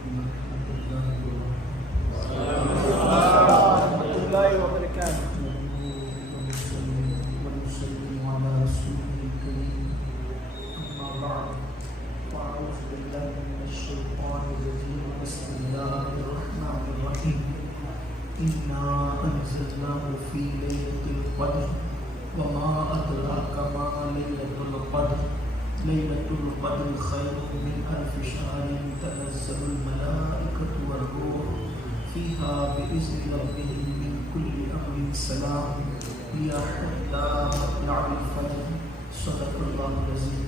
الله وبركاته. ونسلم على رسوله الكريم أما بعد فأعوذ بالله من الشيطان الرجيم بسم الله الرحمن الرحيم إنا أنزلناه في ليلة القدر وما أدراك ما ليلة القدر ليلة القدر خير من ألف شهر تنزل الملائكة والروح فيها بإذن ربهم من كل أمر سلام هي حتى مطلع الفجر صدق الله العظيم.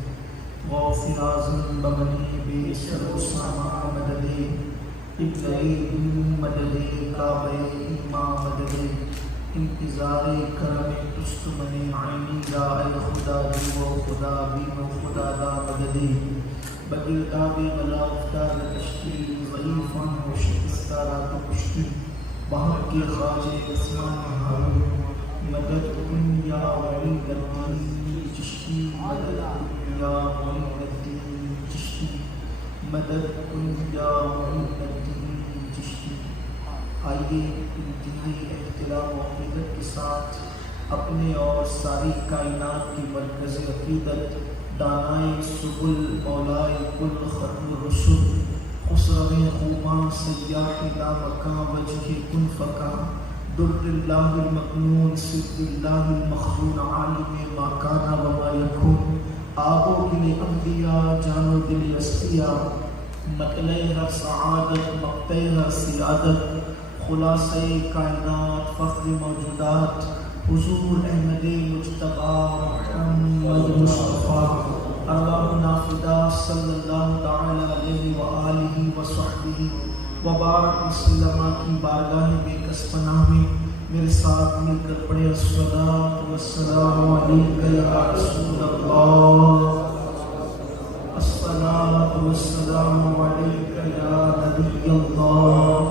غافر اعظم بمنی بے سر اسامہ مددے ابتدائی مددے کعبہ ایمان مددے انتظار کرم تستمن عینی یا الخدا دی و خدا بی و خدا دا مددے بگرداب بلا افتاد کشتی ضعیفاً و شکستارا تو کشتی بہر کے خواجہ عثمان ہارون مدد کن یا ولی الدین چشتی مدد کن یا ولی الدین چشتی مدد کن یا ولی الدین چشتی. آئیے انتہائی احترام و عقیدت کے ساتھ اپنے اور ساری کائنات کی مرکز عقیدت دانائے سبل مولائے کل ختم رسول خسرو خوباں سیاح لامکاں وجہ کن فکاں در اللہ المکنون سر اللہ المخزون عالم ما کانا وما یکون آب و گل انبیاء جان و دل اصفیاء مطلع ہر سعادت مقطع ہر سیادت خلاصہ کائنات فخر موجودات حضور احمد مجتبی محمد مصطفیٰ ارواحنا فدا صلی اللہ تعالی علیہ وآلہ وصحبہ وبارک وسلم کی بارگاہ میں کسپناہ میں میرے ساتھ مل کر پڑھے الصلاۃ والسلام علیک یا رسول اللہ الصلاۃ والسلام علیک یا نبی اللہ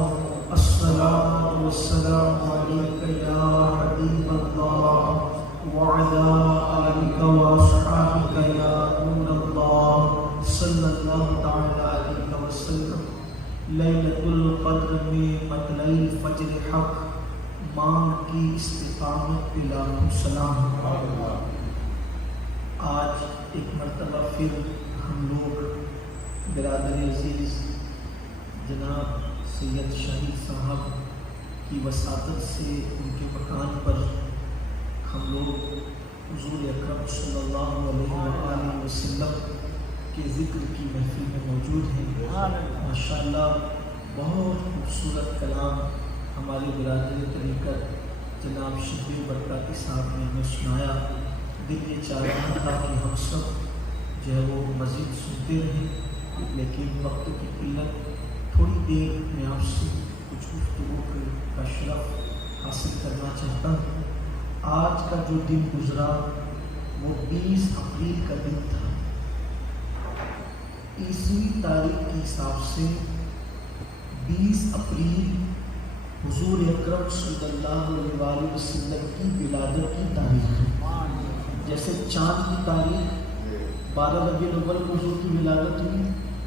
الصلاۃ والسلام علیک یا حبیب اللہ وعلی آلک واصحابک یا نور اللہ صلی اللہ تعالی علیہ وسلم. لیلۃ القدر میں مطلع فجر حق مانگ کی استقامت پہ لاکھوں سلام. آج ایک مرتبہ پھر ہم لوگ برادر عزیز جناب سید شہید صاحب کی وساطت سے ان کے مکان پر ہم لوگ حضور اکرم صلی اللہ علیہ وآلہ وسلم کے ذکر کی محفل میں موجود ہیں. ماشاءاللہ بہت خوبصورت کلام ہمارے برادر طریقت جناب شبیر برکاتی صاحب نے ہمیں سنایا. دل یہ چاہ رہا تھا کہ ہم سب جو ہے وہ مزید سنتے رہیں، لیکن وقت کی قلت تھوڑی دیر میں آپ سے کچھ گفتگو کا شرف حاصل کرنا چاہتا ہوں. آج کا جو دن گزرا وہ 20 اپریل کا دن تھا. عیسوی تاریخ کے حساب سے 20 اپریل حضور اکرم صلی اللہ علیہ وسلم کی ولادت کی تاریخ ہے. جیسے چاند کی تاریخ 12 ربیع الاول کو حضور کی ولادت ہوئی،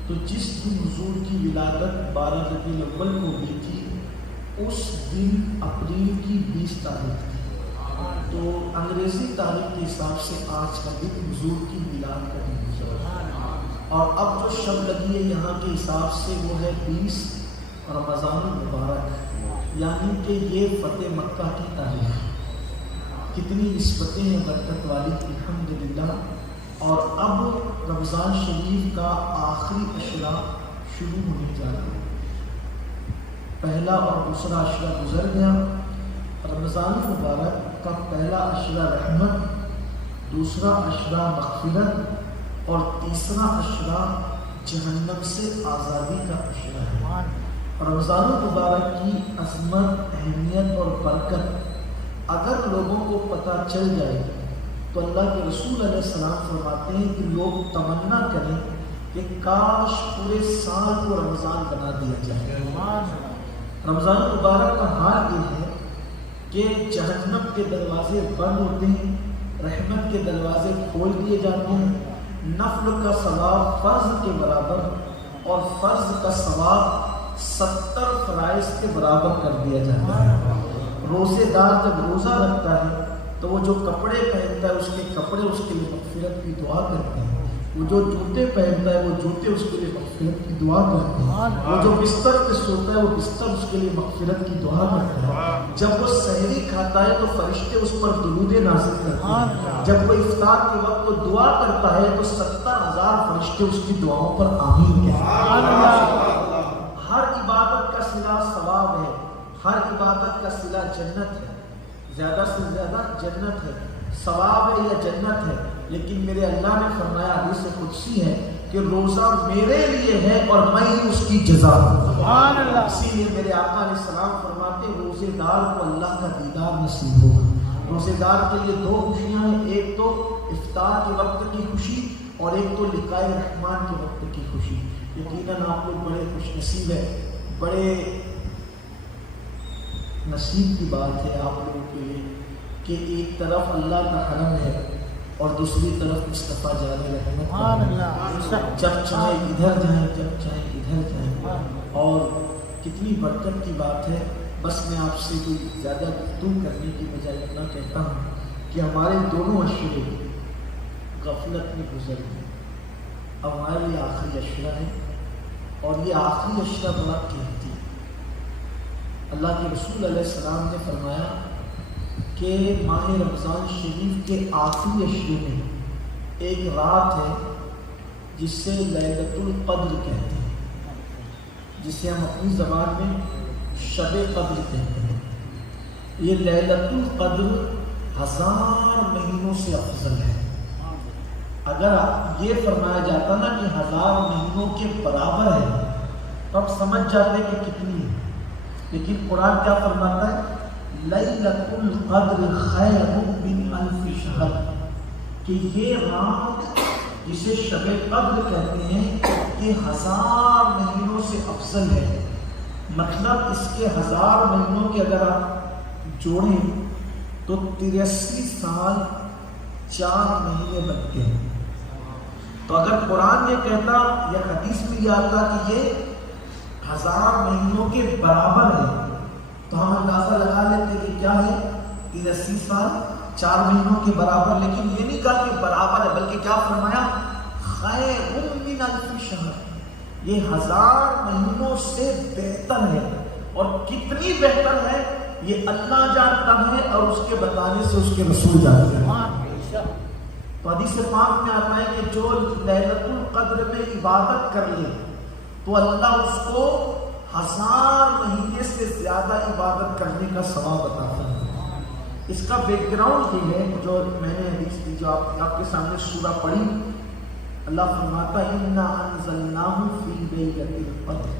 تو جس دن حضور کی ولادت 12 ربیع الاول کو ہوئی تھی اس دن اپریل کی 20 تاریخ تھی. تو انگریزی تاریخ کے حساب سے آج کا دن حضور کی میلاد کا دن گزرا. اور اب جو شب لگی ہے یہاں کے حساب سے وہ ہے 20 رمضان المبارک، یعنی کہ یہ فتح مکہ کی تاریخ. کتنی نسبتیں ہیں برکت والی الحمدللہ. اور اب رمضان شریف کا آخری عشرہ شروع ہونے جا رہا ہے. پہلا اور دوسرا عشرہ گزر گیا. رمضان المبارک کا پہلا عشرہ رحمت، دوسرا عشرہ مغفرت اور تیسرا عشرہ جہنم سے آزادی کا عشرہ ہے. رمضان المبارک کی عظمت، اہمیت اور برکت اگر لوگوں کو پتہ چل جائے تو اللہ کے رسول علیہ السلام فرماتے ہیں کہ لوگ تمنا کریں کہ کاش پورے سال کو رمضان بنا دیا جائے. رمضان المبارک کا حال یہ ہے کہ جہنم کے دروازے بند ہوتے ہیں، رحمت کے دروازے کھول دیے جاتے ہیں، نفل کا ثواب فرض کے برابر اور فرض کا ثواب 70 فرائض کے برابر کر دیا جاتا ہے۔ روزے دار جب روزہ رکھتا ہے تو وہ جو کپڑے پہنتا ہے اس کے کپڑے اس کے لیے مغفرت کی دعا کرتے ہیں، وہ جو جوتے پہنتا ہے وہ جوتے اس کے لیے مغفرت کی دعا کرتے ہیں، وہ جو بستر پہ سوتا ہے وہ بستر اس کے لیے مغفرت کی دعا کرتا ہے۔ جب وہ سحری کھاتا ہے تو فرشتے اس پر درود نازل کرتے ہیں، جب وہ افطار کے وقت وہ دعا کرتا ہے تو 70,000 فرشتے اس کی دعاؤں پر آمین کہتے ہیں۔ ہر عبادت کا صلہ ثواب ہے، ہر عبادت کا صلہ جنت ہے، زیادہ سے زیادہ جنت ہے، ثواب ہے یا جنت ہے۔ لیکن میرے اللہ نے فرمایا، حدیث قدسی ہے کہ روزہ میرے لیے ہے اور میں ہی اس کی جزا ہوں۔ سبحان اللہ۔ اسی لیے میرے آقا علیہ السلام فرماتے روزے دار کو اللہ کا دیدار نصیب ہوگا۔ روزے دار کے لیے 2 خوشیاں ہیں، ایک تو افطار کے وقت کی خوشی اور ایک تو لقائے رحمان کے وقت کی خوشی۔ یقیناً آپ لوگ بڑے خوش نصیب ہیں، بڑے نصیب کی بات ہے آپ لوگوں کے لیے کہ ایک طرف اللہ کا حرم ہے اور دوسری طرف مصطفیٰ جان رحمت، جب چاہے ادھر جائیں، جب چاہے ادھر جائیں۔ اور کتنی برکت کی بات ہے۔ بس میں آپ سے کوئی زیادہ گفتگو کرنے کی بجائے اتنا کہتا ہوں کہ ہمارے دونوں عشرے غفلت میں گزر گئے، اب ہمارے لیے آخری عشرہ ہے اور یہ آخری عشرہ بڑا قیمتی ہے۔ اللہ کے رسول علیہ السلام نے فرمایا کہ ماہ رمضان شریف کے آخری عشرے میں ایک رات ہے جس سے لیلۃ القدر کہتے ہیں، جسے ہم اپنی زبان میں شب قدر کہتے ہیں۔ یہ لیلۃ القدر 1000 مہینوں سے افضل ہے۔ اگر یہ فرمایا جاتا نا کہ 1000 مہینوں کے برابر ہے تو آپ سمجھ جاتے کہ کتنی ہے، لیکن قرآن کیا فرماتا ہے؟ لیلۃ القدر خیر من الف شہر، کہ یہ رات جسے شب قدر کہتے ہیں یہ 1000 مہینوں سے افضل ہے۔ مطلب اس کے 1000 مہینوں کے اگر آپ جوڑیں تو 83 سال 4 مہینے بنتے ہیں۔ تو اگر قرآن یہ کہتا یا حدیث میں یہ آتا کہ یہ 1000 مہینوں کے برابر ہے تو ہم اندازہ لگا لیتے کہ کیا ہے 83 سال 4 مہینوں کے برابر۔ لیکن یہ نہیں کہا کہ برابر ہے، بلکہ کیا فرمایا؟ خیر من الف شہر، یہ 1000 مہینوں سے بہتر ہے۔ اور کتنی بہتر ہے یہ اللہ جانتا ہے اور اس کے بتانے سے اس کے رسول جانتے ہیں۔ تو حدیث پاک میں آتا ہے کہ جو لیلۃ القدر میں عبادت کر لے تو اللہ اس کو 1000 مہینے سے زیادہ عبادت کرنے کا ثواب عطا فرماتا ہے۔ اس کا بیک گراؤنڈ یہ ہے جو میں نے حدیث کی، جو آپ کے سامنے سورہ پڑھی، اللہ فرماتا ہے اِنَّا أَنزَلْنَاهُ فِي لَيْلَةِ الْقَدْرِ،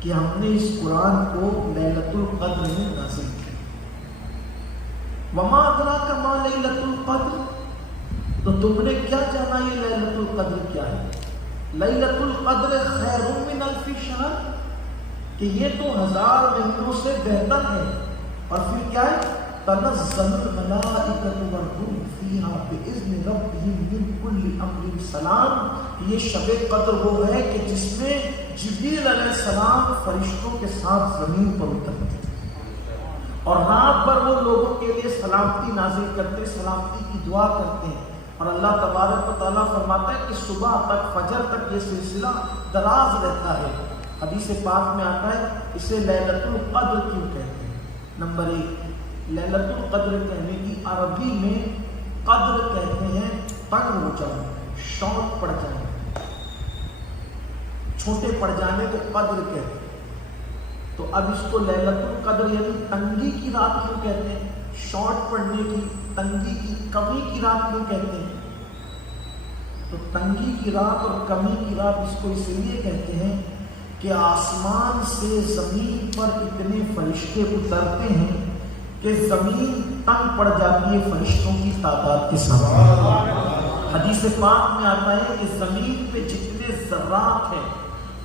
کہ ہم نے اس قرآن کو لیلۃ القدر میں نازل کیا۔ وَمَا أَدْرَاكَ مَا لَيْلَةُ الْقَدْرِ، تو تم نے کیا جانا یہ لیلۃ القدر کیا ہے؟ لیلۃ القدر خیر من الف شہر، کہ یہ تو 1000 مہینوں سے بہتر ہے۔ اور پھر کیا ہے؟ تنزل الملائکۃ والروح فیہا بإذن ربہم من کل امر سلام، یہ شب قدر وہ ہے کہ جس میں جبریل علیہ السلام فرشتوں کے ساتھ زمین پر اترتے اور رات بھر وہ لوگوں کے لیے سلامتی نازل کرتے، سلامتی کی دعا کرتے ہیں۔ اور اللہ تبارک و تعالیٰ فرماتا ہے کہ صبح تک، فجر تک یہ سلسلہ دراز رہتا ہے۔ حدیث پاک میں آتا ہے اسے لیلۃ القدر کیوں کہتے ہیں؟ نمبر 1، لیلۃ القدر کہنے کی عربی میں قدر کہتے ہیں تنگ ہو جانا، شارٹ پڑ جانا، چھوٹے پڑ جانے کو قدر کہتے ہیں۔ تو اب اس کو لیلۃ القدر یعنی تنگی کی رات کیوں کہتے ہیں؟ شارٹ پڑنے کی، تنگی کی، کمی کی رات کیوں کہتے ہیں؟ تو تنگی کی رات اور کمی کی رات اس کو اس لیے کہتے ہیں کہ آسمان سے زمین پر اتنے فرشتے اترتے ہیں کہ زمین تنگ پڑ جاتی ہے فرشتوں کی تعداد کے سامنے۔ حدیث پاک میں آتا ہے کہ زمین پہ جتنے ذرات ہیں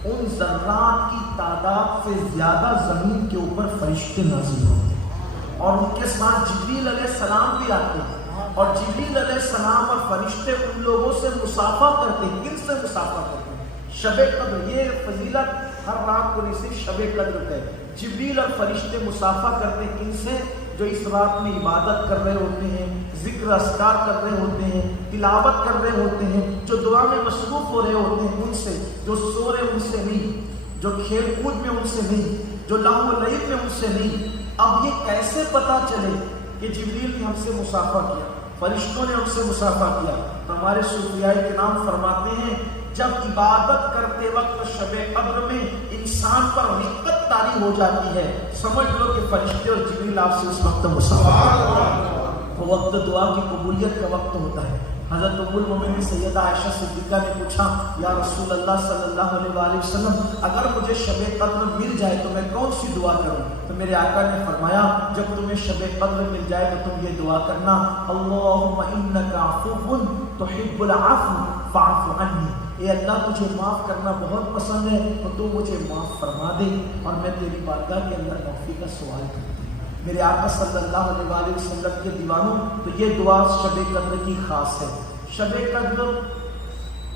ان ذرات کی تعداد سے زیادہ زمین کے اوپر فرشتے نازل ہوتے ہیں، اور ان کے ساتھ جبریل علیہ السلام بھی آتے ہیں، اور جبریل علیہ السلام اور فرشتے ان لوگوں سے مصافحہ کرتے ہیں۔ کن سے مصافحہ کرتے ہیں؟ شب قدر، یہ فضیلت ہر رات کو نہیں صرف شب قدر ہے. جبریل اور فرشتے مصافحہ کرتے ہیں کن سے؟ جو اس رات میں عبادت کر رہے ہوتے ہیں، ذکر اذکار کر رہے ہوتے ہیں، تلاوت کر رہے ہوتے ہیں، جو دعا میں مصروف ہو رہے ہوتے ہیں ان سے. جو سو رہے ان سے نہیں، جو کھیل کود میں ان سے نہیں، جو لہو و لعب میں ان سے نہیں. اب یہ کیسے پتا چلے کہ جبریل نے ہم سے مصافحہ کیا، فرشتوں نے ہم سے مصافحہ کیا؟ تو ہمارے صوفیاء کرام فرماتے ہیں جب عبادت کرتے وقت شب قدر میں انسان پر رقت طاری ہو جاتی ہے، سمجھ لو کہ فرشتے اور جبریل آپ سے اس وقت مصافحہ. وہ وقت دعا کی قبولیت کا وقت ہوتا ہے. حضرت ام المومنین سیدہ عائشہ صدیقہ نے پوچھا یا رسول اللہ صلی اللہ علیہ وآلہ وسلم اگر مجھے شب قدر مل جائے تو میں کون سی دعا کروں؟ تو میرے آقا نے فرمایا جب تمہیں شب قدر مل جائے تو تم یہ دعا کرنا اللہم انک عفو تحب العفو فاعف عنی. اے اللہ تجھے معاف کرنا بہت پسند ہے تو تو مجھے معاف فرما دے اور میں تیری بارگاہ کے اندر معافی کا سوال کرتی ہوں. میرے آقا صلی اللہ علیہ وآلہ وسلم کے دیوانوں تو یہ دعا شب قدر کی خاص ہے. شب قدر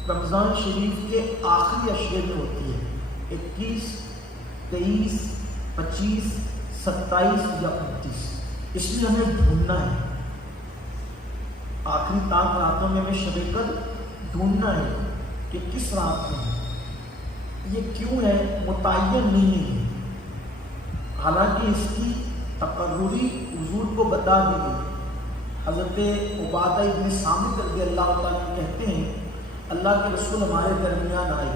رمضان شریف کے آخری عشرے میں ہوتی ہے، 21، 23، 25، 27 یا 29. اس میں ہمیں ڈھونڈنا ہے، آخری تاک راتوں میں ہمیں شب قدر ڈھونڈنا ہے کہ کس رات میں ہے. یہ کیوں ہے متعین نہیں ہے، حالانکہ اس کی تقرری حضور کو بتا دی گئی. حضرت عبادہ ابن صامت رضی اللہ تعالیٰ کہتے ہیں اللہ کے رسول ہمارے درمیان آئے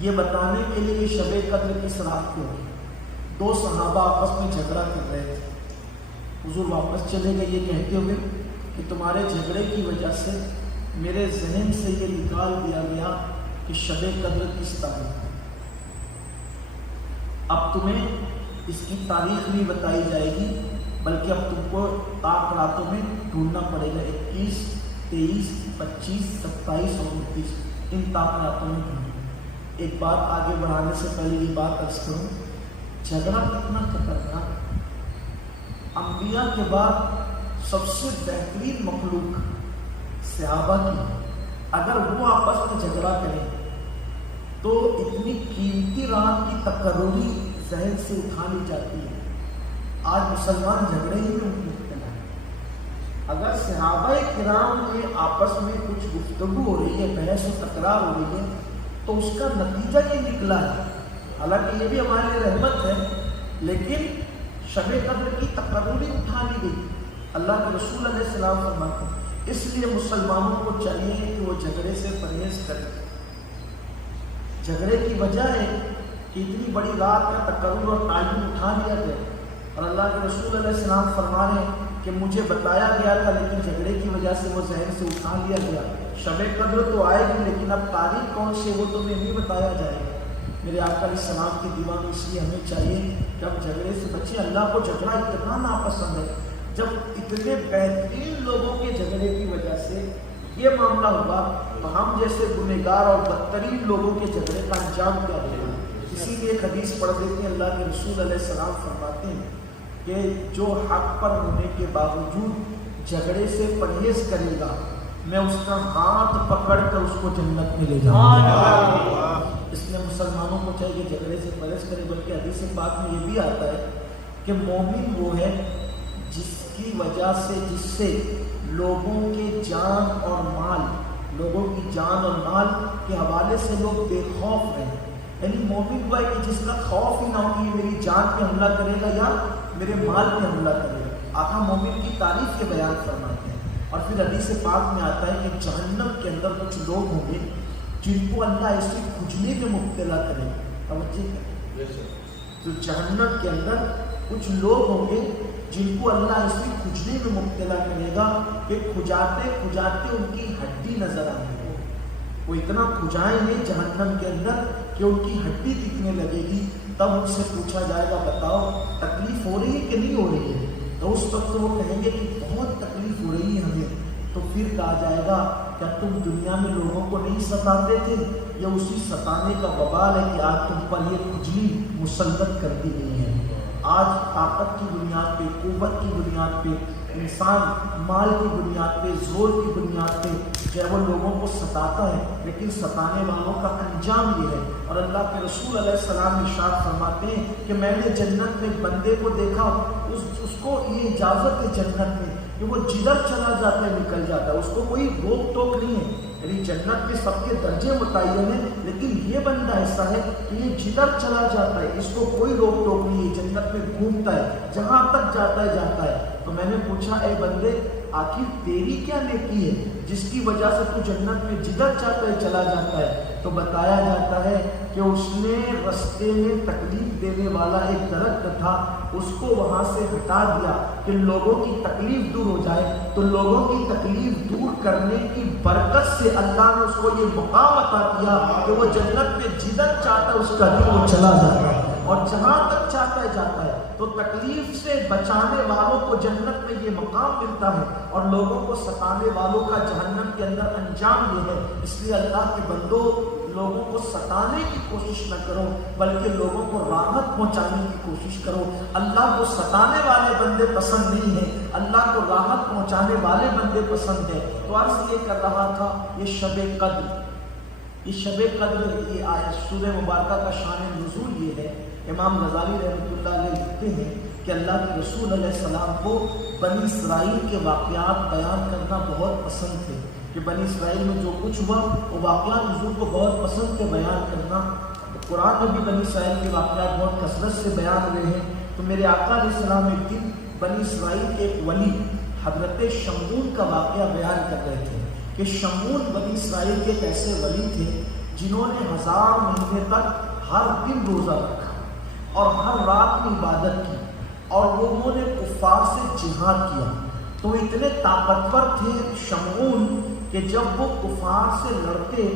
یہ بتانے کے لیے کہ شب قدر کس رات کو ہے. 2 صحابہ آپس میں جھگڑا کر رہے تھے. حضور واپس چلے گئے یہ کہتے ہوئے کہ تمہارے جھگڑے کی وجہ سے میرے ذہن سے یہ نکال دیا گیا کہ شب قدر کس تاریخ ہے. اب تمہیں اس کی تاریخ نہیں بتائی جائے گی بلکہ اب تم کو تاک راتوں میں ڈھونڈنا پڑے گا. 21، 23، 25، 27 اور 29 ان تاک راتوں میں ڈھونڈنا. ایک بات آگے بڑھانے سے پہلے یہ بات عرض کروں، جھگڑا کتنا خطرناک. انبیاء کے بعد سب سے بہترین مخلوق صحابہ کی، اگر وہ آپس میں جھگڑا کریں تو اتنی قیمتی رات کی تقرری ذہن سے اٹھا لی جاتی ہے. آج مسلمان جھگڑے ہی میں مبتلا ہے. اگر صحابہ کرام میں آپس میں کچھ گفتگو ہو رہی ہے، بحث و تکرار ہو رہی ہے تو اس کا نتیجہ یہ نکلا ہے. حالانکہ یہ بھی ہمارے لیے رحمت ہے لیکن شب قدر کی تقرری اٹھا لی گئی. اللہ کے رسول علیہ السلام فرماتے ہیں اس لیے مسلمانوں کو چاہیے کہ وہ جھگڑے سے پرہیز کریں. جھگڑے کی وجہ ہے کہ اتنی بڑی رات کا تقرر اور تعین اٹھا لیا گیا اور اللہ کے رسول علیہ السلام فرما رہے ہیں کہ مجھے بتایا گیا تھا لیکن جھگڑے کی وجہ سے وہ ذہن سے اٹھا لیا گیا. شب قدر تو آئے گی لیکن اب تاریخ کون سی وہ تمہیں نہیں بتایا جائے گا. میرے آقا علیہ السلام کے دیوانوں اس لیے ہمیں چاہیے کہ ہم جھگڑے سے بچیں. اللہ کو جھگڑا اتنا ناپسند ہے. جب اتنے بہترین لوگوں کے جھگڑے کی وجہ سے یہ معاملہ ہوا تو ہم جیسے گنہگار اور بدترین لوگوں کے جھگڑے کا انجام کیا ہوگا. اسی لیے ایک حدیث پڑھ دیتے ہیں. اللہ کے رسول علیہ السلام فرماتے ہیں کہ جو حق پر ہونے کے باوجود جھگڑے سے پرہیز کرے گا میں اس کا ہاتھ پکڑ کر اس کو جنت میں لے جاؤں گا. اس لیے مسلمانوں کو چاہیے جھگڑے سے پرہیز کرے. بلکہ حدیث پاک میں یہ بھی آتا ہے کہ مومن وہ ہے جس کی وجہ سے جس سے لوگوں کے جان اور مال، لوگوں کی جان اور مال کے حوالے سے لوگ بے خوف رہیں. یعنی مومن وہ ہے کہ جس کا خوف ہی نہ ہو کہ میری جان پہ حملہ کرے گا یا میرے مال پہ حملہ کرے گا. آقا مومن کی تعریف کے بیان فرماتے ہیں. اور پھر حدیث پاک میں آتا ہے کہ جہنم کے اندر کچھ لوگ ہوں گے جن کو اللہ ایسی کھجلی میں مبتلا کرے گا. توجہ کریں تو جہنم کے اندر کچھ لوگ ہوں گے جن کو اللہ ایسی کھجلی میں مبتلا کرے گا کہ کھجاتے کھجاتے ان کی ہڈی نظر آئے گی. وہ اتنا کھجائیں گے جہنم کے اندر کہ ان کی ہڈی دکھنے لگے گی. تب ان سے پوچھا جائے گا بتاؤ تکلیف ہو رہی ہے کہ نہیں ہو رہی ہے؟ تو اس وقت وہ کہیں گے کہ بہت تکلیف ہو رہی ہے ہمیں. تو پھر کہا جائے گا کیا تم دنیا میں لوگوں کو نہیں ستاتے تھے؟ یہ اسی ستانے کا وبال ہے کہ آج تم پر یہ کھجلی مسلط کر دی گئی ہے. آج طاقت کی بنیاد پہ، قوت کی بنیاد پہ، انسان مال کی بنیاد پہ، زور کی بنیاد پہ جو ہے وہ لوگوں کو ستاتا ہے لیکن ستانے والوں کا انجام یہ ہے. اور اور اللہ کے رسول علیہ السلام ارشاد فرماتے ہیں کہ میں نے جنت میں ایک بندے کو دیکھا، اس کو یہ اجازت ہے جنت میں کہ وہ جدھر چلا جاتا ہے نکل جاتا ہے، اس کو کوئی روک ٹوک نہیں ہے۔ یعنی جنت میں سب کے درجے متعین ہیں، لیکن یہ بندہ ایسا ہے کہ یہ جدھر چلا جاتا ہے، اس کو کوئی روک ٹوک نہیں ہے، جنت میں گھومتا ہے، جہاں تک جاتا ہے۔ تو میں نے پوچھا اے بندے آخر تیری کیا نیکی ہے جس کی وجہ سے تو جنت میں جدھر چاہتا ہے چلا جاتا ہے؟ تو بتایا جاتا ہے کہ اس نے رستے میں تکلیف دینے والا ایک درخت تھا، اس کو وہاں سے ہٹا دیا کہ لوگوں کی تکلیف دور ہو جائے۔ تو لوگوں کی تکلیف دور کرنے کی برکت سے اللہ نے اس کو یہ مقام عطا کیا کہ وہ جنت میں جدھر چاہتا ہے اس کا دل وہ چلا جاتا ہے، اور جہاں تک چاہتا ہے جاتا ہے۔ تو تکلیف سے بچانے والوں کو جنت میں یہ مقام ملتا ہے، اور لوگوں کو ستانے والوں کا جہنم کے اندر انجام یہ ہے۔ اس لیے اللہ کے بندوں، لوگوں کو ستانے کی کوشش نہ کرو بلکہ لوگوں کو راحت پہنچانے کی کوشش کرو۔ اللہ کو ستانے والے بندے پسند نہیں ہیں، اللہ کو راحت پہنچانے والے بندے پسند ہیں۔ تو عرض یہ کر رہا تھا، یہ شب قدر یہ آیت سورہ مبارکہ کا شان نزول یہ ہے۔ امام غزالی رحمۃ اللہ علیہ لکھتے ہیں کہ اللہ کے رسول علیہ السلام کو بنی اسرائیل کے واقعات بیان کرنا بہت پسند تھے، کہ بنی اسرائیل میں جو کچھ ہوا وہ واقعات حضور کو بہت پسند تھے بیان کرنا۔ قرآن میں بھی بنی اسرائیل کے واقعات بہت کثرت سے بیان ہوئے ہیں۔ تو میرے آقا علیہ السلام ایک دن بنی اسرائیل کے ایک ولی حضرت شمعون کا واقعہ بیان کر رہے تھے کہ شمعون بنی اسرائیل کے ایک ایسے ولی تھے جنہوں نے 1000 مہینے تک ہر دن روزہ رکھا اور ہر رات میں عبادت کی، اور وہ انہوں نے کفار سے جہاد کیا۔ تو اتنے طاقتور تھے شمعون کہ جب وہ کفار سے لڑتے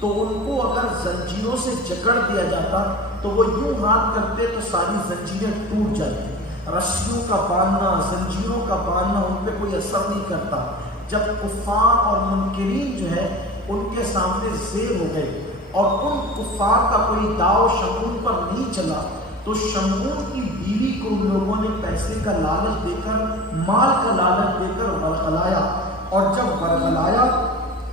تو ان کو اگر زنجیروں سے جکڑ دیا جاتا تو وہ یوں ہاتھ کرتے تو ساری زنجیریں ٹوٹ جاتی۔ رسیوں کا باندھنا، زنجیروں کا باندھنا ان پہ کوئی اثر نہیں کرتا۔ جب کفار اور منکرین جو ہے ان کے سامنے زیر ہو گئے اور ان کفار کا کوئی داؤ شمعون پر نہیں چلا، تو شمعون کی بیوی کو ان لوگوں نے پیسے کا لالچ دے کر، مال کا لالچ دے کر ورغلایا، اور جب ورغلایا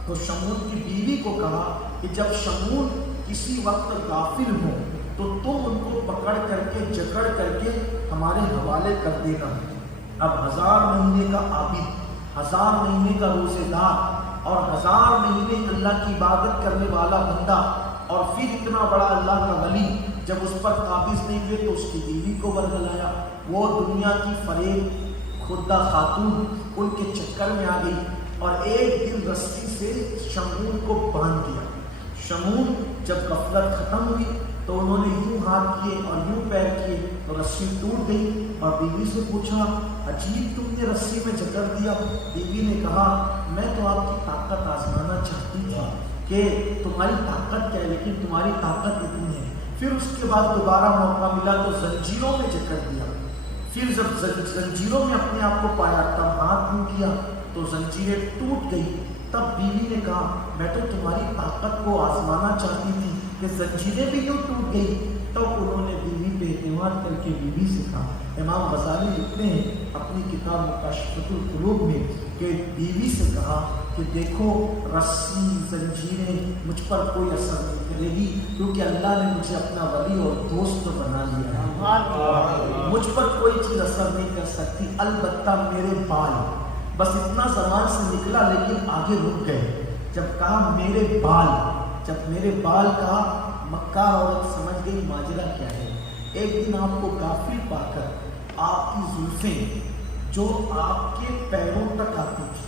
تو شمعون کی بیوی کو کہا کہ جب شمعون کسی وقت غافل ہو تو تم ان کو پکڑ کر کے جکڑ کر کے ہمارے حوالے کر دینا۔ اب 1000 مہینے کا عابد، 1000 مہینے کا روزے دار اور 1000 مہینے اللہ کی عبادت کرنے والا بندہ، اور پھر اتنا بڑا اللہ کا ولی جب اس پر قابض نہیں ہوئے تو اس کی بیوی کو ورغلایا۔ وہ دنیا کی فریب خودہ خاتون ان کے چکر میں آ گئی اور ایک دن رسی سے شمعون کو باندھ دیا۔ شمعون جب غفلت ختم ہوئی تو انہوں نے یوں ہاتھ کیے اور یوں پیر کیے تو رسی ٹوٹ گئی، اور بیوی سے پوچھا عجیب تم نے رسی میں جکڑ دیا۔ بیوی نے کہا میں تو آپ کی طاقت آزمانا چاہتی تھی کہ تمہاری طاقت کیا ہے، لیکن تمہاری طاقت اتنی ہے۔ پھر اس کے بعد دوبارہ موقع ملا تو زنجیروں میں جکڑ دیا۔ پھر جب زنجیروں میں اپنے آپ کو پایا تب ہاتھ یوں کیا تو زنجیریں ٹوٹ گئی۔ تب بیوی نے کہا میں تو تمہاری طاقت کو آزمانا چاہتی تھی کہ زنجیریں بھی یوں ٹوٹ گئی۔ تب انہوں نے بیوی پہ اعتماد کر کے بیوی سے کہا، امام غزالی لکھتے ہیں اپنی کتاب مکاشفۃ القلوب میں کہ بیوی سے کہا کہ دیکھو رسی زنجیریں مجھ پر کوئی اثر نہیں کرے گی، کیونکہ اللہ نے مجھے اپنا ولی اور دوست بنا لیا ہے، مجھ پر کوئی چیز اثر نہیں کر سکتی، البتہ میرے بال۔ بس اتنا زبان سے نکلا لیکن آگے رک گئے۔ جب کہا میرے بال، جب میرے بال کہا مکہ عورت سمجھ گئی ماجرا کیا ہے۔ ایک دن آپ کو غافل پا کر آپ کی زلفیں جو آپ کے پیروں تک آتی تھی،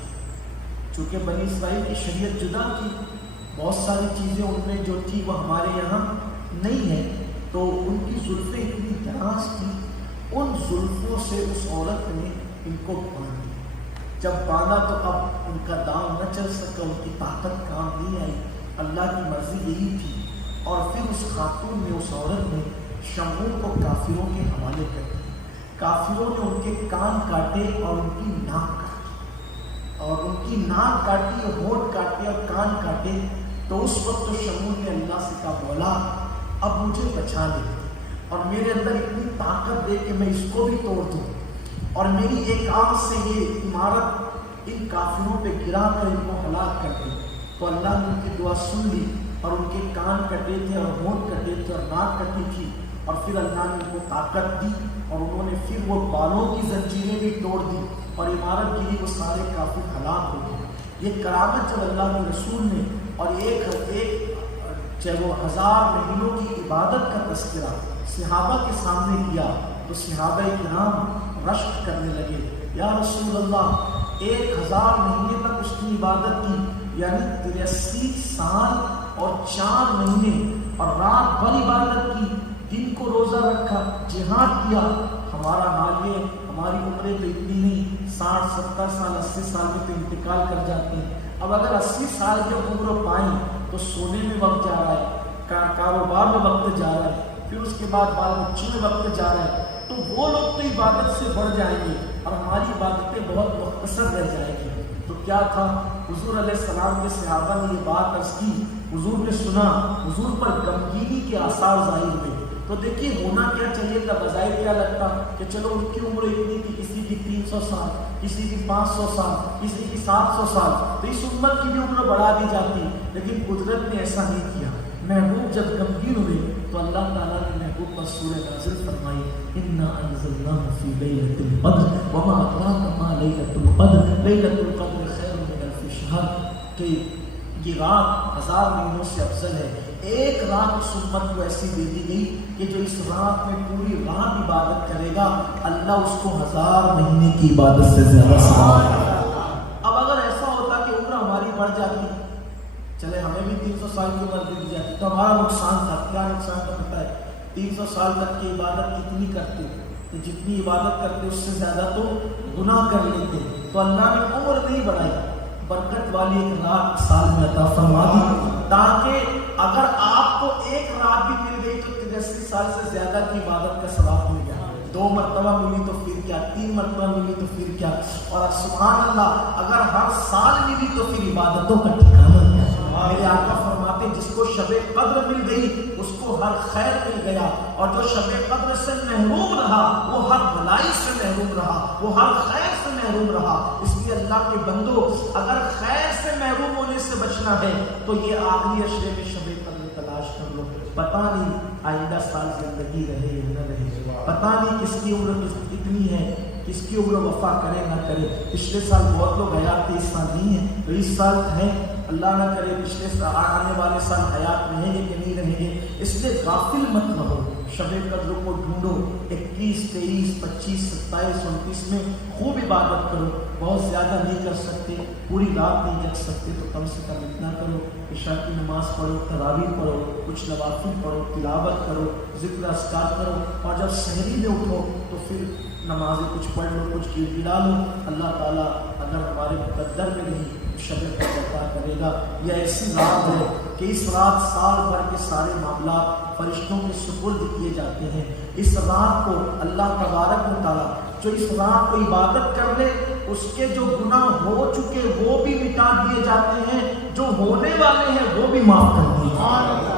چونکہ بنی اسرائیل کی شریعت جدا تھی، بہت ساری چیزیں ان میں جو تھی وہ ہمارے یہاں نہیں ہے، تو ان کی زلفیں اتنی دراز تھی، ان زلفوں سے اس عورت نے ان کو باندھ دیا۔ جب باندھا تو اب ان کا دام نہ چل سکا، ان کی طاقت کام نہیں آئی، اللہ کی مرضی یہی تھی۔ اور پھر اس خاتون نے، اس عورت نے شمعون کو کافروں کے حوالے کر دیا۔ کافروں نے ان کے کان کاٹے اور ان کی ناک کاٹی، اور ان کی ناک کاٹی اور ہونٹ کاٹے اور کان کاٹے۔ تو اس وقت تو شمعون نے اللہ سے کہا مولا اب مجھے بچا لے، اور میرے اندر اتنی طاقت دے کہ میں اس کو بھی توڑ دوں، اور میری ایک آنکھ سے یہ عمارت ان کافروں پہ گرا کر ان کو ہلاک کر دے۔ تو اللہ نے ان کی دعا سن لی اور ان کے کان کٹے تھے اور ہونٹ کٹے تھے اور ناک کٹی تھی، اور پھر اللہ نے ان کو طاقت دی اور انہوں نے پھر وہ بالوں کی زنجیریں بھی توڑ دی اور عمارت گری، وہ سارے کافر ہلاک ہو گئے۔ یہ کرامت جب اللہ کے رسول نے اور ایک چاہے وہ 1000 مہینوں کی عبادت کا تذکرہ صحابہ کے سامنے کیا تو صحابہ کرام رشک کرنے لگے، یا رسول اللہ 1000 مہینے تک اس کی عبادت کی، یعنی 83 سال اور 4 مہینے، اور رات بھر عبادت کی، دن کو روزہ رکھا، جہاد کیا۔ ہمارا حال یہ، ہماری عمریں تو اتنی نہیں، 60 70 سال 80 سال میں تو انتقال کر جاتے ہیں۔ اب اگر 80 سال کے عمر پائیں تو سونے میں وقت جا رہا ہے، کاروبار میں وقت جا رہا ہے، پھر اس کے بعد بال بچوں میں وقت جا رہا ہے، تو وہ لوگ تو عبادت سے بڑھ جائیں گے اور ہماری عبادتیں بہت مختصر رہ جائیں گی۔ تو کیا تھا، حضور علیہ السلام کے صحابہ نے یہ بات عرض کی، حضور نے سنا، حضور پر غمگینی کے آثار ظاہر ہوئے۔ تو دیکھیے ہونا کیا چاہیے تھا، بظاہر کیا لگتا کہ چلو ان کی عمر اتنی تھی، کسی کی 300 سال، کسی کی 500 سال، کسی کی 700 سال، تو اس امت کی بھی عمر بڑھا دی جاتی، لیکن قدرت نے ایسا نہیں کیا۔ محبوب جب غمگین ہوئے تو اللہ تعالیٰ نے محبوب پر سورہ نازل فرمائی، اِنَّا أَنزَلْنَاهُ فِي لَيْلَةِ الْقَدْرِ وَمَا أَدْرَاكَ مَا لَيْلَةُ الْقَدْرِ لَيْلَةُ الْقَدْرِ خَيْرٌ مِنْ أَلْفِ شَهْرٍ، کہ یہ رات 1000 مہینوں سے افضل ہے۔ ایک رات اس امت کو ایسی دے دی گئی کہ جو اس رات میں پوری رات عبادت کرے گا، اللہ اس کو 1000 مہینے کی عبادت سے زیادہ ثواب دے گا۔ اب اگر ایسا ہوتا کہ عمر ہماری بڑھ جاتی، چلے ہمیں بھی 300 سال کی عمر دے دی جاتی، تو ہمارا نقصان تھا۔ کیا نقصان تھا پتہ ہے؟ 300 سال تک کی عبادت کتنی کرتے تو جتنی عبادت کرتے اس سے زیادہ تو گناہ کر لیتے، تو اللہ نے عمر نہیں بڑھائی، برکت والی ایک رات سال میں عطا فرما دی، تاکہ اگر آپ کو ایک رات بھی مل گئی تو 83 سال سے زیادہ کی عبادت کا ثواب مل گیا۔ 2 مرتبہ ملی تو پھر کیا، 3 مرتبہ ملی تو پھر کیا، اور سبحان اللہ اگر ہر سال ملی تو پھر عبادتوں کا ٹھکانہ کیا۔ میرے آقا فرماتے جس کو شب قدر مل گئی اس کو ہر خیر مل گیا، اور جو شب قدر سے محروم رہا وہ ہر بھلائی سے محروم رہا، وہ ہر خیر سے محروم رہا۔ اس لیے اللہ کے بندو، اگر خیر سے محروم ہونے سے بچنا ہے تو یہ آخری عشرے میں شب قدر تلاش کر لو۔ پتہ نہیں آئندہ سال زندگی رہے یا نہ رہے، پتہ نہیں کس کی عمر کتنی ہے، کس کی عمر وفا کرے نہ کرے۔ پچھلے سال بہت لوگ حیات تھے، اس سال نہیں ہے، تو اس سال ہیں، اللہ نہ کرے پچھلے سال آنے والے سال حیات رہیں گے کہ نہیں رہیں گے۔ اس لیے غافل مت رہو، شب قدر کو ڈھونڈو، 21 23 25 27 29 میں خوب عبادت کرو۔ بہت زیادہ نہیں کر سکتے، پوری رات نہیں جگ سکتے تو کم سے کم اتنا کرو، عشاء کی نماز پڑھو، تراویح پڑھو، کچھ نوافل پڑھو، تلاوت کرو، ذکر اذکار کرو، اور جب سحری میں اٹھو تو پھر نمازیں کچھ پڑھ لو، کچھ گڑ لو۔ اللہ تعالیٰ اگر ہمارے مقدر میں نہیں شب قدر عطا کرے گا۔ یہ ایسی رات ہے کہ اس رات سال بھر کے سارے معاملات فرشتوں کے سپرد کیے جاتے ہیں۔ اس رات کو اللہ تبارک و تعالیٰ جو اس رات کو عبادت کر لے، اس کے جو گناہ ہو چکے وہ بھی مٹا دیے جاتے ہیں، جو ہونے والے ہیں وہ بھی معاف کر دیے جاتے ہیں۔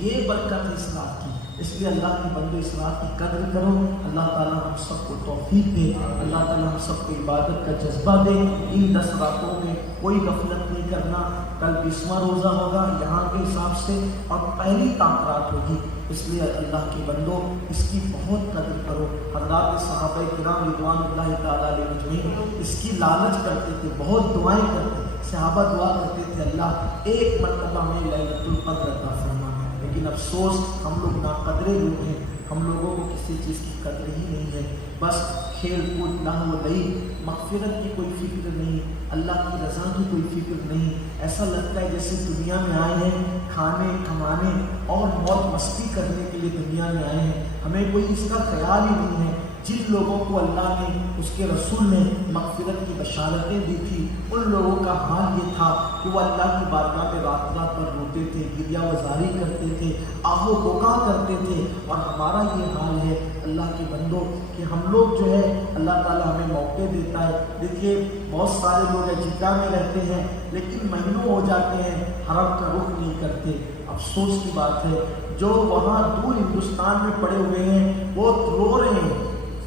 یہ برکت ہے اس رات کی، اس لیے اللہ کے بندو اس رات کی قدر کرو۔ اللہ تعالیٰ ہم سب کو توفیق دے، اللہ تعالیٰ ہم سب کو عبادت کا جذبہ دے۔ ان 10 راتوں میں کوئی غفلت نہیں کرنا۔ کل 20واں روزہ ہوگا یہاں کے حساب سے، اور پہلی تاخرات ہوگی، اس لیے اللہ کے بندو اس کی بہت قدر کرو۔ حضرات صحابہ کرام رضوان اللہ تعالیٰ علیہ اجمعین اس کی لالچ کرتے تھے، بہت دعائیں کرتے تھے، صحابہ دعا کرتے تھے اللہ ایک مرتبہ میں لیلۃ القدر عطا فرما۔ لیکن افسوس ہم لوگ ناقدرے لوگ ہیں، ہم لوگوں کو کسی چیز کی قدر ہی نہیں ہے، بس کھیل کود لہو و لعب، مغفرت کی کوئی فکر نہیں، اللہ کی رضا کی کوئی فکر نہیں۔ ایسا لگتا ہے جیسے دنیا میں آئے ہیں کھانے کمانے اور موت مستی کرنے کے لیے دنیا میں آئے ہیں، ہمیں کوئی اس کا خیال ہی نہیں ہے۔ جن لوگوں کو اللہ نے اس کے رسول نے مغفرت کی بشارتیں دی تھی، ان لوگوں کا حال یہ تھا کہ وہ اللہ کی بارگاہ میں رات رات پر روتے تھے، گریہ وزاری کرتے تھے، آہ و بکا کرتے تھے، اور ہمارا یہ حال ہے اللہ کے بندوں کہ ہم لوگ جو ہے اللہ تعالیٰ ہمیں موقع دیتا ہے۔ دیکھیے بہت سارے لوگ جدہ میں رہتے ہیں لیکن مہینوں ہو جاتے ہیں حرم کا رخ نہیں کرتے۔ افسوس کی بات ہے جو وہاں دور ہندوستان میں پڑے ہوئے ہیں وہ رو رہے ہیں،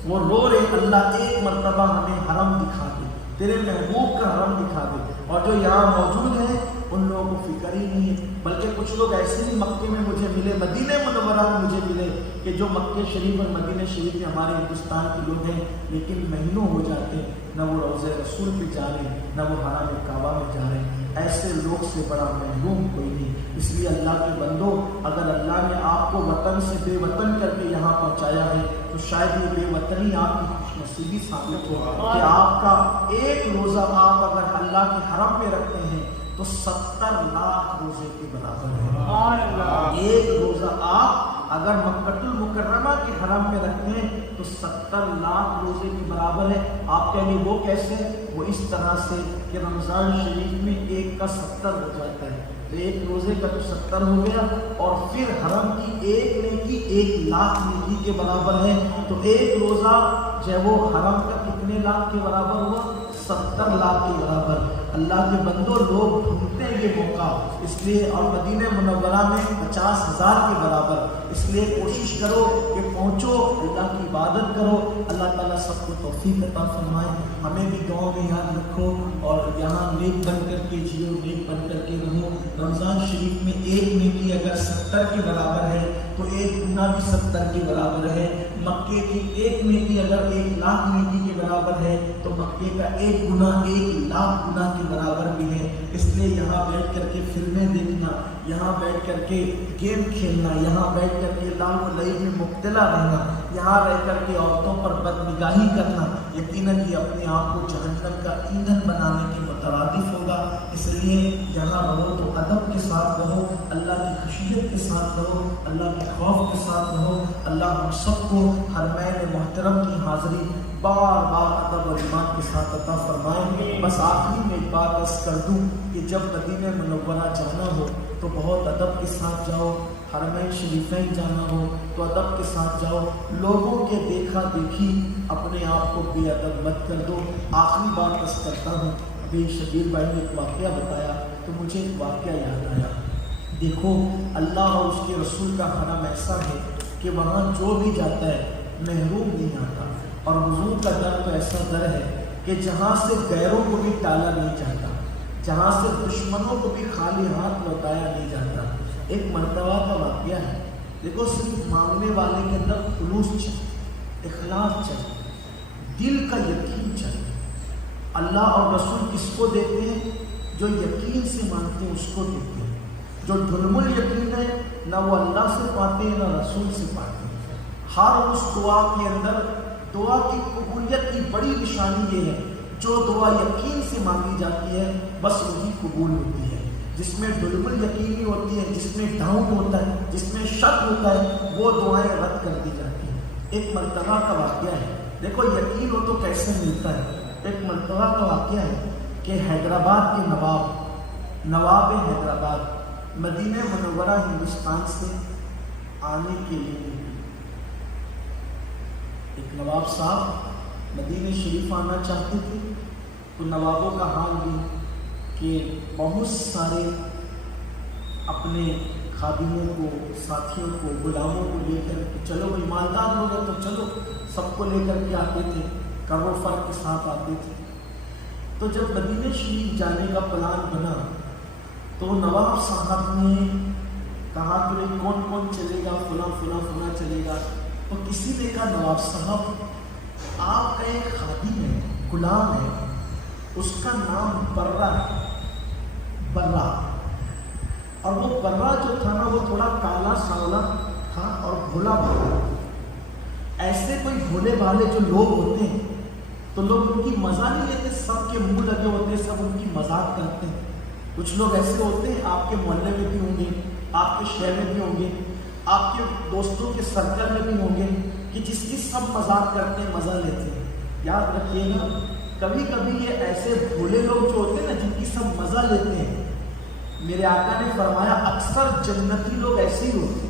وہ رو رہے اللہ ایک مرتبہ ہمیں حرم دکھا دے، تیرے محبوب کا حرم دکھا دے، اور جو یہاں موجود ہیں ان لوگوں کو فکر ہی نہیں ہے. بلکہ کچھ لوگ ایسے بھی مکے میں مجھے ملے، مدینہ منورہ میں مجھے ملے، کہ جو مکے شریف اور مدینہ شریف میں ہمارے ہندوستان کے لوگ ہیں لیکن مہینوں ہو جاتے ہیں نہ وہ روضہ رسول پہ جا رہے ہیں نہ وہ حرم کعبہ میں جا رہے ہیں. ایسے لوگ سے بڑا محروم کوئی نہیں. اس لیے اللہ کے بندو، اگر اللہ نے آپ کو وطن سے بے وطن کر کے یہاں پہنچایا ہے تو شاید یہ بے وطنی آپ کی خوش نصیبی ثابت ہو کہ آپ کا ایک روزہ آپ اگر اللہ کے حرم میں رکھتے ہیں تو 70 لاکھ روزے کے برابر ہے. ایک روزہ آپ اگر مکۃ المکرمہ کے حرم میں رکھتے ہیں تو 70 لاکھ روزے کے برابر ہے. آپ کہیں گے وہ کیسے؟ وہ اس طرح سے کہ رمضان شریف میں ایک کا 70 ہو جاتا ہے، تو ایک روزے کا تو 70 ہو گیا، اور پھر حرم کی ایک نیکی 1 لاکھ نیکی کے برابر ہے. تو ایک روزہ جو ہے وہ حرم کا کتنے لاکھ کے برابر ہوا؟ 70 لاکھ کے برابر. اللہ کے بندوں، لوگ ڈھونڈتے ہیں یہ موقع، اس لیے، اور مدینہ منورہ میں 50,000 کے برابر. اس لیے کوشش کرو کہ پہنچو، اللہ کی عبادت کرو. اللہ تعالیٰ سب کو توفیق عطا فرمائے. ہمیں بھی دعاؤں میں یاد رکھو اور یہاں نیک بن کر کے جیو، نیک بن کر کے رہو. رمضان شریف میں ایک نیکی اگر 70 کے برابر ہے تو ایک گناہ بھی 70 کے برابر ہے. مکے کی ایک نیکی اگر 1 لاکھ نیکی کے برابر ہے تو مکے کا ایک گناہ 1 لاکھ گناہ کے برابر بھی ہے. اس لیے یہاں بیٹھ کر کے فلمیں دیکھنا، یہاں بیٹھ کر کے گیم کھیلنا، یہاں بیٹھ کر کے لاؤ لئی میں مبتلا رہنا، یہاں رہ کر کے عورتوں پر بدنگاہی کرنا، یقیناً یہ اپنے آپ کو جہنم کا ایندھن بنانے کے مترادف ہوگا. اس لیے یہاں رہو تو ادب کے ساتھ رہو، اللہ کی خشیت کے ساتھ رہو، اللہ کے خوف کے ساتھ رہو. اللہ ہم سب کو حرمین محترم کی حاضری بار بار ادب اور ایمان کے ساتھ عطا فرمائیں. بس آخری میں ایک بات عرض کر دوں کہ جب مدینہ منورہ جانا ہو تو بہت ادب کے ساتھ جاؤ، حرمین شریفین جانا ہو تو ادب کے ساتھ جاؤ. لوگوں کے دیکھا دیکھی اپنے آپ کو بے ادب مت کر دو. آخری بات عرض کرتا ہوں، ابھی شبیر بھائی نے ایک واقعہ بتایا تو مجھے ایک واقعہ یاد آیا. دیکھو، اللہ اور اس کے رسول کا حرم ایسا ہے کہ وہاں جو بھی جاتا ہے محروم نہیں آتا. اور حضور کا در تو ایسا در ہے کہ جہاں سے غیروں کو بھی ٹالا نہیں جاتا، جہاں سے دشمنوں کو بھی خالی ہاتھ لوٹایا نہیں جاتا. ایک مرتبہ کا واقعہ ہے. دیکھو، صرف مانگنے والے کے اندر خلوص چاہیے، اخلاص چاہیے، دل کا یقین چاہیے. اللہ اور رسول کس کو دیتے ہیں؟ جو یقین سے مانگتے ہیں اس کو دیتے ہیں. جو ڈھلمل یقین ہے نہ وہ اللہ سے پاتے ہیں نہ رسول سے پاتے ہیں. ہر اس دعا کے اندر دعا کی قبولیت کی بڑی نشانی یہ ہے، جو دعا یقین سے مانگی جاتی ہے بس وہی قبول ہوتی ہے. جس میں ڈھلمل یقینی ہوتی ہے، جس میں ڈاؤٹ ہوتا ہے، جس میں شک ہوتا ہے، وہ دعائیں رد کر دی جاتی ہیں. ایک مرتبہ کا واقعہ ہے. دیکھو، یقین ہو تو کیسے ملتا ہے. ایک مرتبہ کا واقعہ ہے کہ حیدرآباد کے نواب حیدرآباد مدینہ منورہ ہندوستان سے آنے کے لیے ایک نواب صاحب مدینہ شریف آنا چاہتے تھے. تو نوابوں کا حال بھی کہ بہت سارے اپنے خادموں کو، ساتھیوں کو، غلاموں کو لے کر کے، چلو بھائی مالدار لوگ ہیں تو چلو، سب کو لے کر کے آتے تھے، کرو فرق کے ساتھ آتے تھے. تو جب مدینہ شریف جانے کا پلان بنا تو نواب صاحب نے کہا کہ کون کون چلے گا؟ فلاں فلاں فلاں چلے گا. تو کسی نے کہا، نواب صاحب آپ کا ایک خادم ہے، غلام ہے، اس کا نام برہ ہے، برہ. اور وہ برہ جو تھا نا وہ تھوڑا کالا سانولا تھا اور بھولا بھالا. ایسے کوئی بھولے بھالے جو لوگ ہوتے ہیں تو لوگ ان کی مزہ نہیں لیتے، سب کے منہ لگے ہوتے ہیں، سب ان کی مذاق کرتے ہیں. کچھ لوگ ایسے ہوتے ہیں، آپ کے محلے میں بھی ہوں گے، آپ کے شہر میں بھی ہوں گے، آپ کے دوستوں کے سرکل میں بھی ہوں گے کہ جس کی سب مذاق کرتے ہیں، مزہ لیتے ہیں. یاد رکھیے گا، کبھی کبھی یہ ایسے بھولے لوگ جو ہوتے ہیں نا، جن کی سب مزہ لیتے ہیں، میرے آقا نے فرمایا اکثر جنتی لوگ ایسے ہی ہوتے ہیں.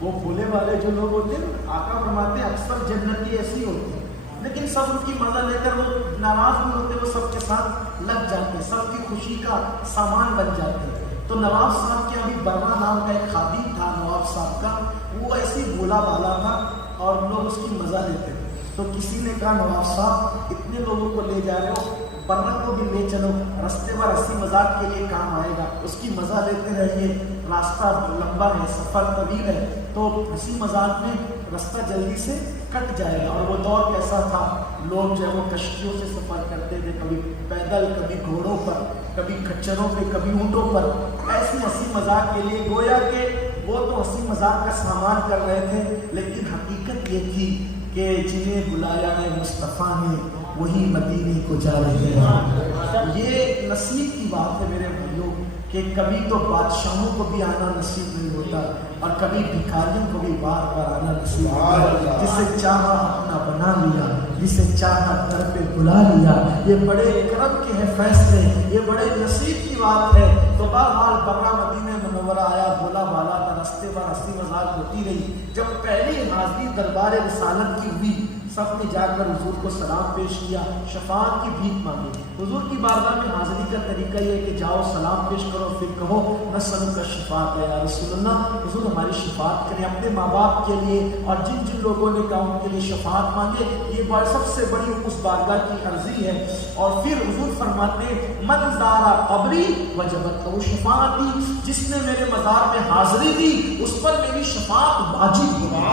وہ بھولے والے جو لوگ ہوتے ہیں نا، آقا فرماتے ہیں اکثر جنتی ایسے ہی ہوتے ہیں، لیکن سب ان کی مزہ لے کر وہ ناراض نہیں ہوتے، وہ سب کے ساتھ لگ جاتے ہیں، سب کی خوشی کا سامان بن جاتے ہیں. تو نواب صاحب کے ابھی برما نام کا ایک خادم تھا نواب صاحب کا، وہ ایسے ہی بولا بالا تھا اور لوگ اس کی مزہ لیتے تھے. تو کسی نے کہا، نواب صاحب اتنے لوگوں کو لے جا رہے ہو، برہ کو بھی لے چلو، راستے پر ہنسی مذاق کے لیے کام آئے گا، اس کی مزہ لیتے رہیے، راستہ لمبا ہے، سفر طویل ہے، تو ہنسی مذاق میں راستہ جلدی سے کٹ جائے گا۔ اور وہ دور کیسا تھا، لوگ جو ہے وہ کشتیوں سے سفر کرتے تھے، کبھی پیدل، کبھی گھوڑوں پر، کبھی کچروں پہ، کبھی اونٹوں پر، ایسی ہنسی مذاق کے لیے۔ گویا کہ وہ تو ہنسی مذاق کا سامان کر رہے تھے، لیکن حقیقت یہ تھی کہ جنہیں بلایا ہے مصطفیٰ نے وہی مدینے کو جا رہے ہیں۔ یہ نصیب کی بات ہے میرے بھائیوں کہ کبھی تو بادشاہوں کو بھی آنا نصیب نہیں ہوتا، اور کبھی بھکاریوں کو بھی بار بار آنا نصیب ہوتا۔ جسے چاہا اپنا بنا لیا، جسے چاہا در پہ بلا لیا۔ یہ بڑے کرم کے ہیں فیصلے، یہ بڑے نصیب کی بات ہے۔ تو بہرحال برہ مدینہ منورہ آیا، بولا بالا تھا، راستے پر ہنسی مذاق ہوتی رہی۔ جب پہلی حاضری دربار رسالت کی ہوئی، سب نے جا کر حضور کو سلام پیش کیا، شفاعت کی بھیک مانگی۔ حضور کی بارگاہ میں حاضری کا طریقہ یہ ہے کہ جاؤ سلام پیش کرو، پھر کہو نسألک کا شفاعت ہے یا رسول اللہ، حضور ہماری شفاعت کریں اپنے ماں باپ کے لیے، اور جن جن لوگوں نے کہا ان کے لیے شفاعت مانگے۔ یہ سب سے بڑی اس بارگاہ کی عرضی ہے۔ اور پھر حضور فرماتے من زارا قبری وجبت لہ شفاعتی، جس نے میرے مزار میں حاضری دی اس پر میری شفاعت واجب ہے۔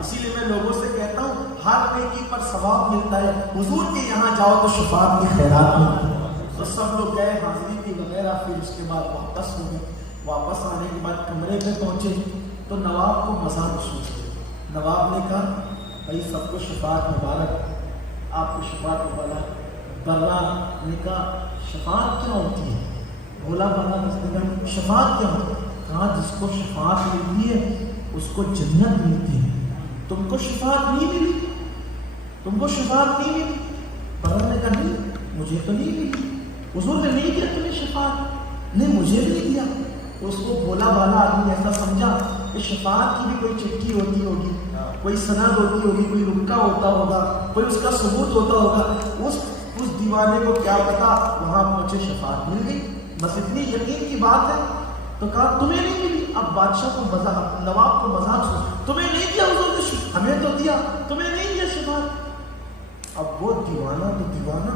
اسی لیے میں لوگوں سے کہتا ہوں ہر نیکی پر ثواب ملتا ہے، حضور کے یہاں جاؤ تو شفاعت کی خیرات ملتی ہے۔ تو سب لوگ گئے حاضری کی وغیرہ، پھر اس کے بعد واپس ہو گئے۔ واپس آنے کے بعد کمرے پہ پہنچے تو نواب کو مزہ محسوس ہوا۔ نواب نے کہا بھائی سب کو شفاعت مبارک، آپ کو شفاعت مبارک۔ برہ نے کہا شفاعت کیا ہوتی ہے؟ بولا بالا نے شفاعت کیا ہوتی ہے؟ کہا جس کو شفاعت ملتی ہے اس کو جنت ملتی ہے، تم کو شفاعت نہیں ملی، تم کو شفاعت نہیں ملی۔ برہ نے کہا نہیں مجھے تو نہیں ملی، حضور نے نہیں دیا تمہیں شفاعت؟ نہیں مجھے بھی نہیں دیا۔ اس کو بولا بالا آدمی ایسا سمجھا کہ شفاعت کی بھی کوئی چٹھی ہوتی ہوگی، کوئی سند ہوتی ہوگی، کوئی رکا ہوتا ہوگا، کوئی اس کا ثبوت ہوتا ہوگا۔ اس دیوانے کو کیا پتا، وہاں پہنچے شفاعت مل گئی، بس اتنی یقین کی بات ہے۔ تو کہا تمہیں نہیں ملی۔ اب بادشاہ کو مذاق، نواب کو مذاق سو، تمہیں نہیں دیا حضور نے، ہمیں تو دیا، تمہیں نہیں دیا شفاعت۔ اب وہ دیوانہ تو دیوانہ،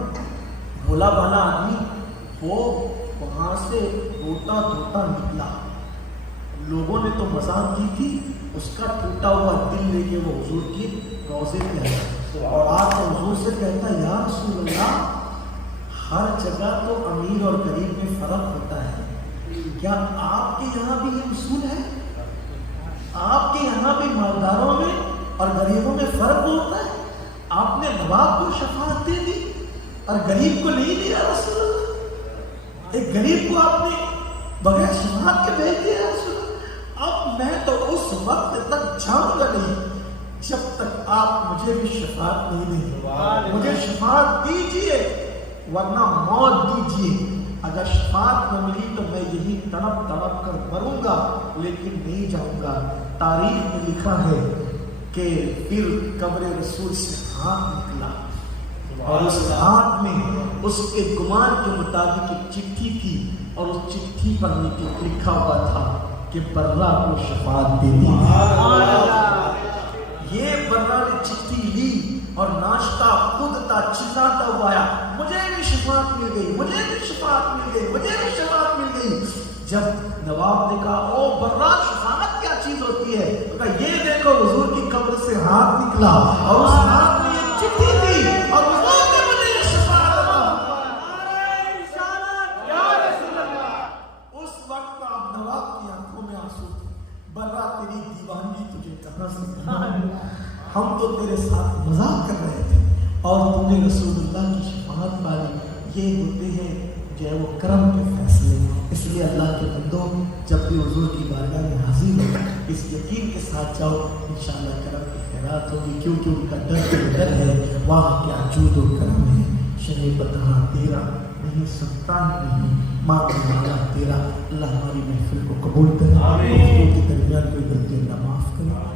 بولا بالا آدمی، وہ وہاں سے روتا دھوتا نکلا۔ لوگوں نے تو مذاق کی تھی، اس کا ٹوٹا ہوا دل لے کے وہ حضور کی روضے پہ آیا، اور آج تو حضور سے کہتا یا رسول اللہ ہر جگہ تو امیر اور غریب میں فرق ہوتا ہے، کیا آپ کے یہاں بھی یہ اصول ہے؟ آپ کے یہاں بھی مالداروں میں اور غریبوں میں فرق ہوتا ہے؟ آپ نے نواب کو شفاعت دے دی اور غریب کو نہیں دیا رسول اللہ؟ ایک غریب کو آپ نے بغیر شفاعت کے بھیج دیا رسول اللہ؟ اب میں تو اس وقت تک جاؤں گا نہیں جب تک آپ مجھے بھی شفاعت نہیں دیں۔ مجھے شفاعت دیجئے ورنہ موت دیجئے۔ اگر شفاعت نہ ملی تو میں یہی تڑپ تڑپ کر مروں گا، لیکن نہیں جاؤں گا۔ تاریخ میں لکھا ہے کہ پھر قبر رسول سے ہاتھ نکلا، اور اس ہاتھ میں اس کے گمان کے مطابق ایک چٹھی تھی، اور اس چٹھی پر لکھا ہوا تھا کہ برہ کو شفاعت دے دی۔ یہ برہ نے چٹھی لی اور ناشتہ خود تھا، چلاتا ہوا آیا مجھے بھی شفاعت مل گئی، مجھے بھی شفاعت مل گئی، مجھے بھی شفاعت مل گئی۔ جب نواب نے کہا او برہ شفاعت کیا چیز ہوتی ہے، تو کہا یہ دیکھو حضور کی قبر سے ہاتھ نکلا اور اس ہاتھ میں ایک چٹھی تھی اور حضور نے مجھے شفاعت دی۔ اس وقت اب نواب کی آنکھوں میں آنسو تھے۔ برہ تیری دیوانگی تجھے کہاں سے، ہم تو تیرے ساتھ مذاق کر رہے تھے اور تم نے رسول اللہ کی شفاعت پائی۔ یہ ہوتے ہیں جو ہے وہ کرم کے فیصلے۔ اس لیے اللہ کے بندوں جب بھی حضور کی بارگاہ میں حاضر ہو اس یقین کے ساتھ جاؤ انشاءاللہ کرم کی خیرات ہوگی، کیونکہ ان کا در ہے، وہاں کیا جود و کرم ہے۔ شہ بتہا تیرا نہیں سلطان نہیں، ماں کا تیرا۔ اللہ ہماری محفل کو قبول کرے، دوستوں کے درمیان کوئی غلطی اللہ معاف کرے۔